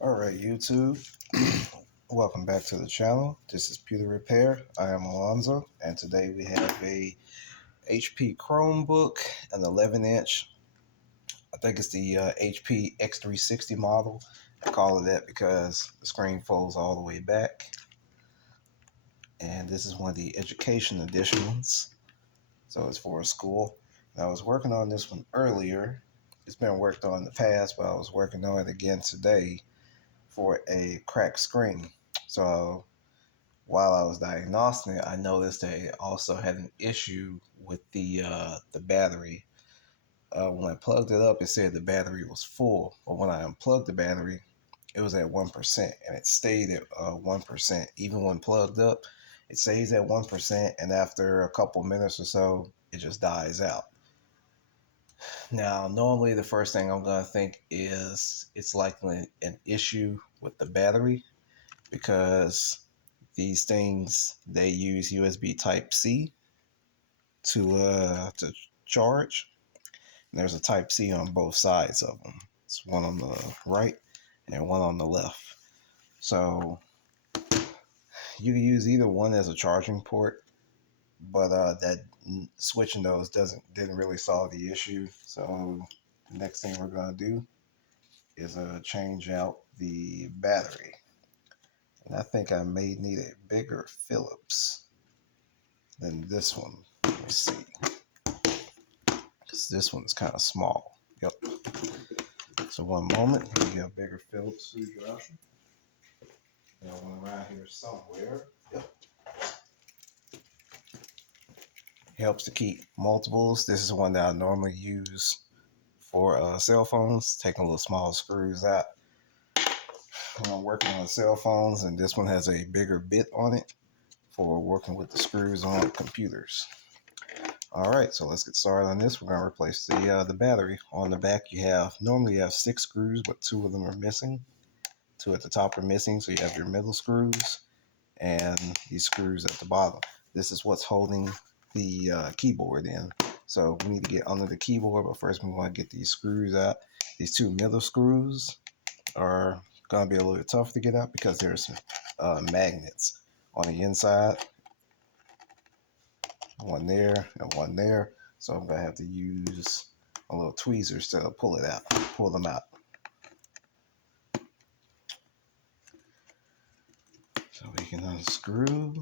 All right, YouTube. Welcome back to the channel. This is Pewter Repair. I am Alonzo, and today we have a HP Chromebook, an 11-inch. I think it's the HP x360 model. I call it that because the screen folds all the way back. And this is one of the education edition ones. So it's for a school. And I was working on this one earlier. It's been worked on in the past, but I was working on it again today for a cracked screen. So while I was diagnosing it, I noticed that it also had an issue with the battery. When I plugged it up, it said the battery was full, but when I unplugged the battery, it was at 1%, and it stayed at 1%. Even when plugged up, it stays at 1%, and after a couple minutes or so, it just dies out. Now, normally the first thing I'm going to think is it's likely an issue with the battery because these things, they use USB Type C to charge. And there's a Type C on both sides of them. It's one on the right and one on the left. So you can use either one as a charging port, but that switching those didn't really solve the issue. So the next thing we're gonna do is change out the battery. And I think I may need a bigger Phillips than this one. Let me see. Because this one's kind of small. Yep. So one moment. Let me get a bigger Phillips screwdriver. Got one around here somewhere. Yep. Helps to keep multiples. This is one that I normally use for cell phones. Taking little small screws out when I'm working on cell phones. And this one has a bigger bit on it for working with the screws on computers. All right, so let's get started on this. We're going to replace the battery. On the back, normally you have 6 screws, but 2 of them are missing. 2 at the top are missing, so you have your middle screws and these screws at the bottom. This is what's holding the keyboard in. So we need to get under the keyboard, but first we want to get these screws out. These 2 middle screws are going to be a little tough to get out because there's magnets on the inside. One there and one there. So I'm going to have to use a little tweezers to pull them out. So we can unscrew.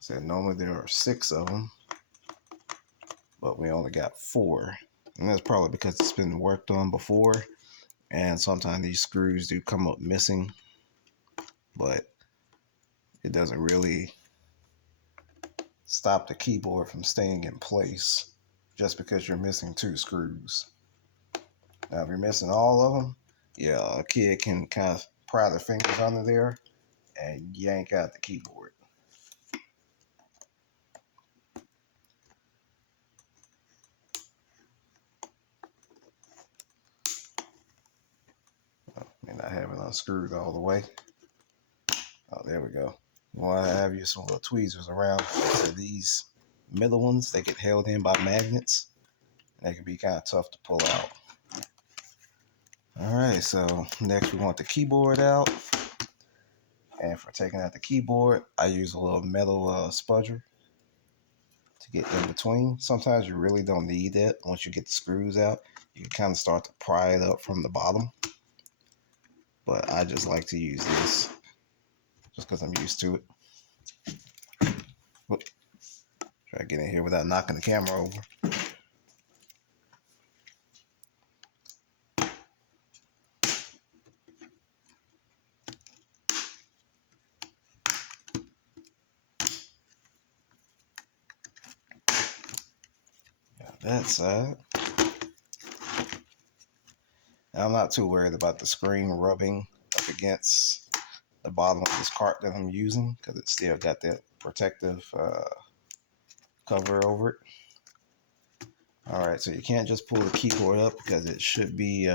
So normally there are 6 of them, but we only got 4. And that's probably because it's been worked on before. And sometimes these screws do come up missing, but it doesn't really stop the keyboard from staying in place just because you're missing 2 screws. Now, if you're missing all of them, yeah, a kid can kind of pry their fingers under there and yank out the keyboard. May not have it unscrewed all the way. Oh, there we go. You want to have you some little tweezers around. So these middle ones, they get held in by magnets. And they can be kind of tough to pull out. All right, so next we want the keyboard out. And for taking out the keyboard, I use a little metal spudger to get in between. Sometimes you really don't need that. Once you get the screws out, you can kind of start to pry it up from the bottom. But I just like to use this just because I'm used to it. Whoop. Try to get in here without knocking the camera over. Got that side. Now, I'm not too worried about the screen rubbing up against the bottom of this cart that I'm using because it's still got that protective cover over it. All right, so you can't just pull the keyboard up because it should be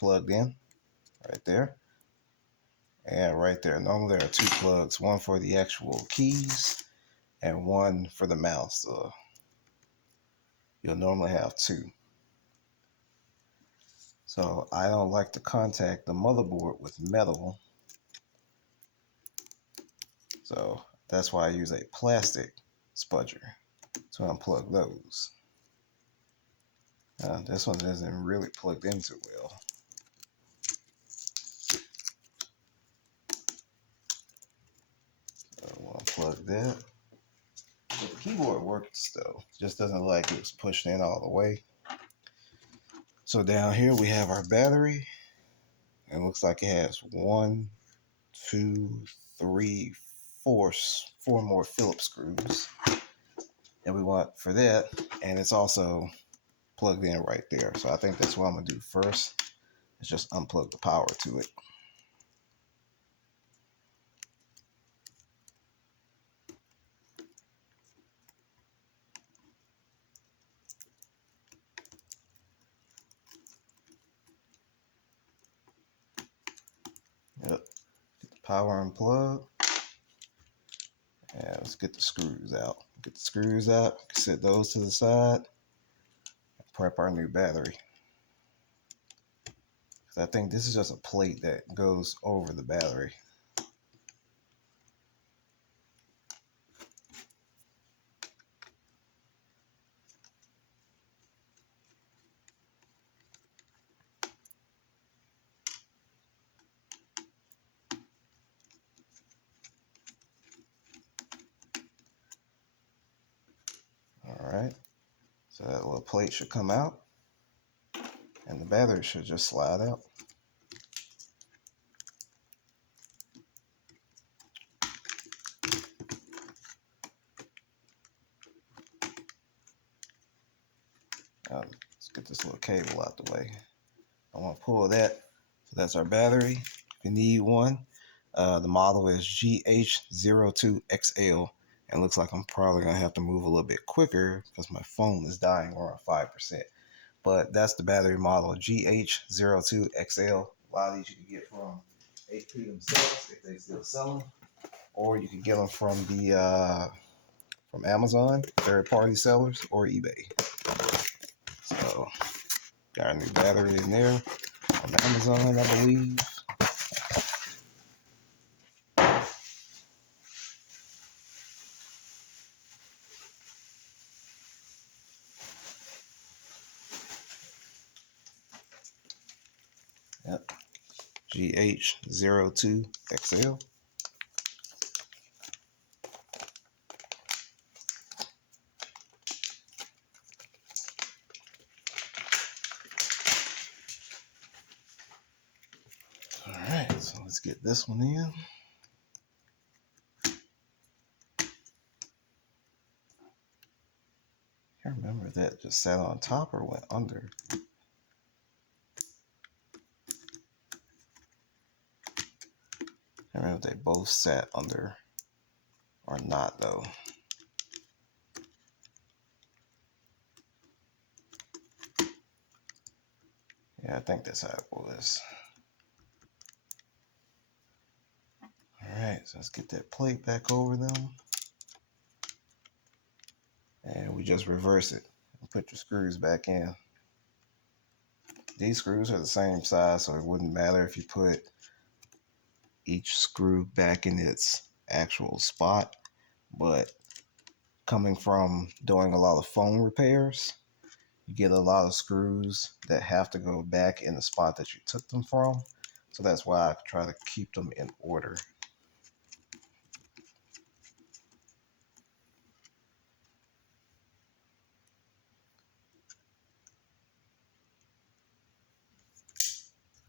plugged in right there and right there. Normally there are 2 plugs, one for the actual keys and one for the mouse. You'll normally have 2. So I don't like to contact the motherboard with metal. So that's why I use a plastic spudger to unplug those. This one isn't really plugged in too well. So we'll unplug that. But the keyboard works though. Just doesn't look like it was pushed in all the way. So down here we have our battery. It looks like it has 1, 2, 3, 4 more Phillips screws that we want for that. And it's also plugged in right there. So I think that's what I'm gonna do first. Is just unplug the power to it. Yep. Get the power unplugged. And let's get the screws out. Get the screws out. Set those to the side. Prep our new battery. I think this is just a plate that goes over the battery. All right. So that little plate should come out. And the battery should just slide out. Let's get this little cable out the way. I want to pull that. So that's our battery. If you need one, the model is GH02XL. And looks like I'm probably going to have to move a little bit quicker because my phone is dying around 5%. But that's the battery model, GH02XL. A lot of these you can get from HP themselves if they still sell them. Or you can get them from from Amazon, third-party sellers, or eBay. So got a new battery in there on Amazon, I believe. Yep. GH02XL. All right, so let's get this one in. I remember that just sat on top or went under. I remember they both sat under or not though. Yeah, I think that's how it was. All right, so let's get that plate back over them. And we just reverse it and put your screws back in. These screws are the same size, so it wouldn't matter if you put each screw back in its actual spot. But coming from doing a lot of phone repairs, you get a lot of screws that have to go back in the spot that you took them from. So that's why I try to keep them in order.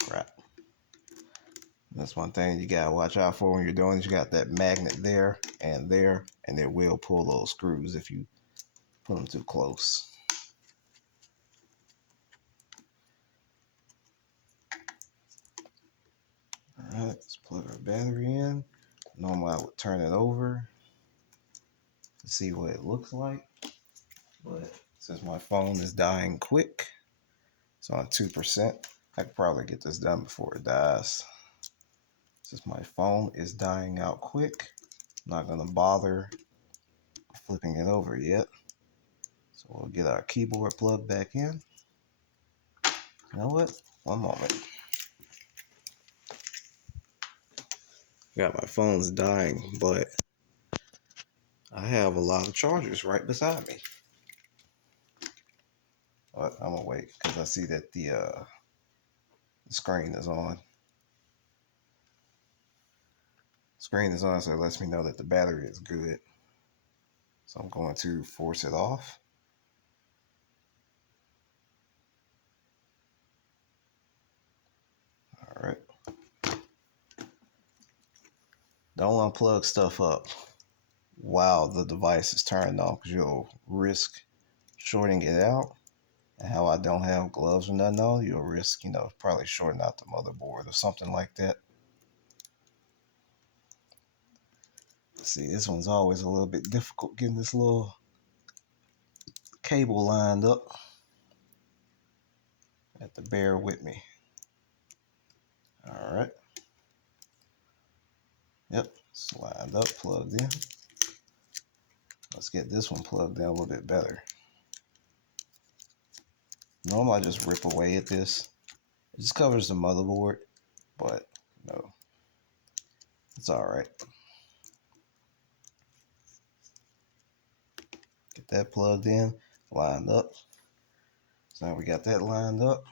Crap. That's one thing you gotta watch out for when you're doing this. You got that magnet there, and it will pull those screws if you put them too close. All right, let's plug our battery in. Normally I would turn it over to see what it looks like, but since my phone is dying quick, it's on 2%. I could probably get this done before it dies. Since my phone is dying out quick, I'm not gonna bother flipping it over yet. So we'll get our keyboard plugged back in. You know what? One moment. Got my phone's dying, but I have a lot of chargers right beside me. But I'm gonna wait because I see that the screen is on. Screen is on, so it lets me know that the battery is good. So I'm going to force it off. All right. Don't unplug stuff up while the device is turned on because you'll risk shorting it out. And how I don't have gloves or nothing on, you'll risk, probably shorting out the motherboard or something like that. See, this one's always a little bit difficult getting this little cable lined up. You have to bear with me. All right. Yep, it's lined up, plugged in. Let's get this one plugged in a little bit better. Normally I just rip away at this. It just covers the motherboard, but no, it's all right. Get that plugged in, lined up. So now we got that lined up.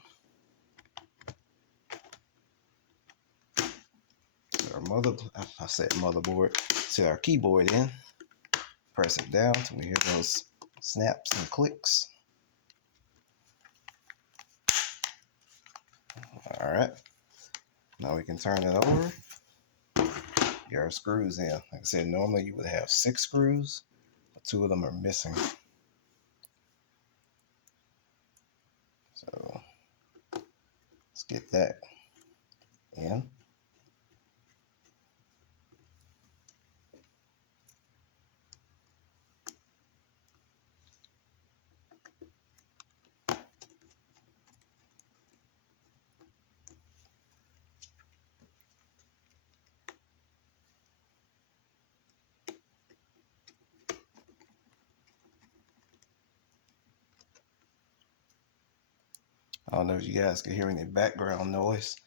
I said motherboard. Set our keyboard in. Press it down till we hear those snaps and clicks. All right. Now we can turn it over. Get our screws in. Like I said, normally you would have 6 screws, but 2 of them are missing. So let's get that in. I don't know if you guys can hear any background noise.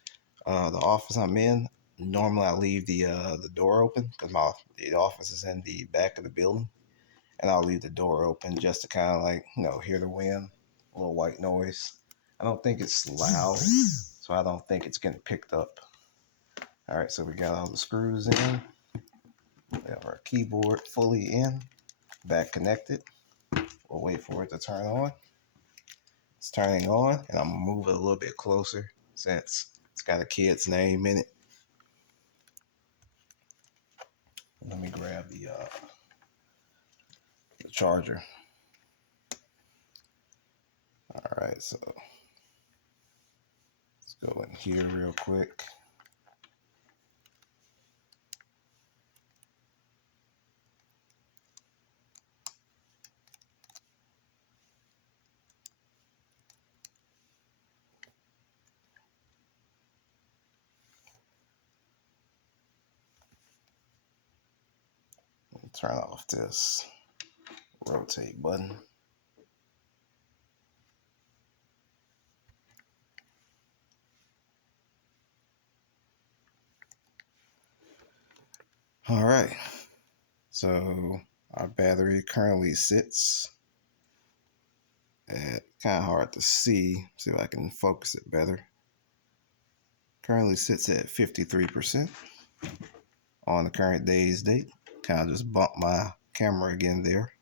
The office I'm in, normally I leave the door open because the office is in the back of the building, and I'll leave the door open just to kind of like hear the wind, a little white noise. I don't think it's loud, so I don't think it's getting picked up. All right, so we got all the screws in. We have our keyboard fully in, back connected. We'll wait for it to turn on. It's turning on, and I'm gonna move it a little bit closer since it's got a kid's name in it. Let me grab the charger. All right, so let's go in here real quick. Turn off this rotate button. All right, so our battery currently sits at, kind of hard to see if I can focus it better. Currently sits at 53% on the current day's date. Kind of just bumped my camera again there.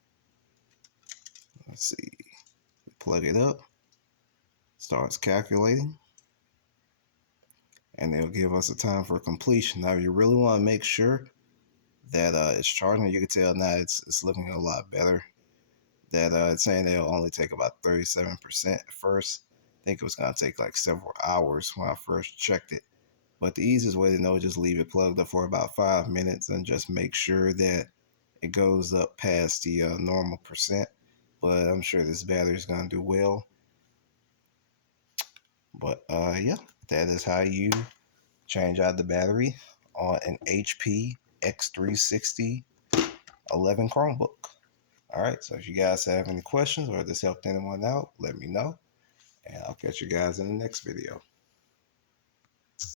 Let's see, plug it up, starts calculating, and they'll give us a time for completion. Now, you really want to make sure that it's charging. You can tell now it's looking a lot better. That it's saying it'll only take about 37% at first. I think it was going to take like several hours when I first checked it. But the easiest way to know is just leave it plugged up for about 5 minutes and just make sure that it goes up past the normal percent. But I'm sure this battery is going to do well. But yeah, that is how you change out the battery on an HP x360 11 Chromebook. All right, so if you guys have any questions or this helped anyone out, let me know. And I'll catch you guys in the next video.